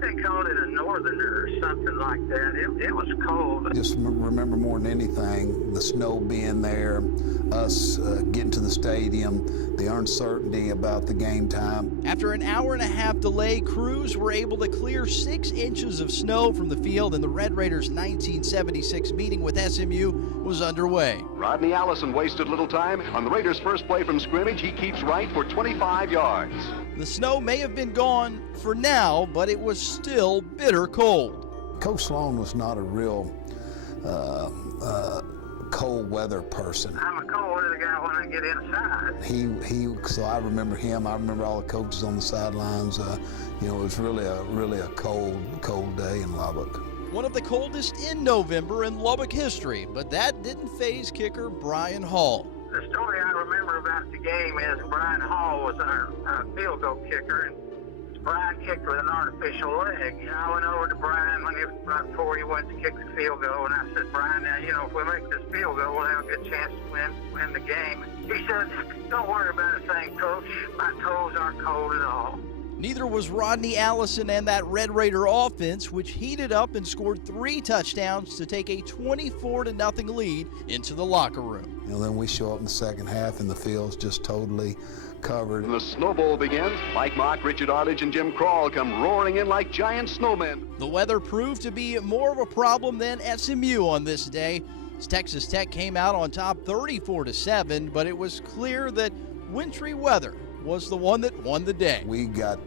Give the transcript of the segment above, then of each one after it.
they called it a northerner or something like that. It was cold. Just remember more than anything, the snow being there, us getting to the stadium, the uncertainty about the game time. After an hour-and-a-half delay, crews were able to clear 6 inches of snow from the field, and the Red Raiders' 1976 meeting with SMU was underway. Rodney Allison wasted little time. On the Raiders' first play from scrimmage, he keeps right for 25 yards. The snow may have been gone for now, but it was still bitter cold. Coach Sloan was not a real cold weather person. I'm a cold weather guy when I get inside. So I remember him. I remember all the coaches on the sidelines. It was really a cold day in Lubbock. One of the coldest in November in Lubbock history, but that didn't faze kicker Brian Hall. The story I remember about the game is Brian Hall was our field goal kicker, and Brian kicked with an artificial leg. I went over to Brian right before he went to kick the field goal, and I said, Brian, now, if we make this field goal, we'll have a good chance to win the game. He said, don't worry about a thing, Coach. My toes aren't cold at all. Neither was Rodney Allison and that Red Raider offense, which heated up and scored 3 touchdowns to take a 24-0 lead into the locker room. Then we show up in the second half, and the field's just totally covered. And the snowball begins. Mike Mock, Richard Arledge, and Jim Krall come roaring in like giant snowmen. The weather proved to be more of a problem than SMU on this day. Texas Tech came out on top 34-7, but it was clear that wintry weather was the one that won the day. We got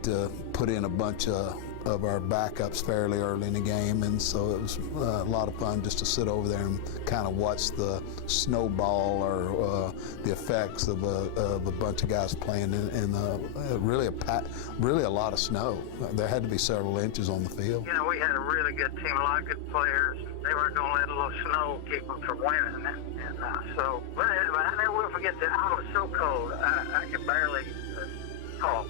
put in a bunch of our backups fairly early in the game, and so it was a lot of fun just to sit over there and kind of watch the snowball or the effects of a bunch of guys playing in really a lot of snow. There had to be several inches on the field. We had a really good team, a lot of good players. They weren't going to let a little snow keep them from winning, but I never will forget that I was so cold I could barely talk.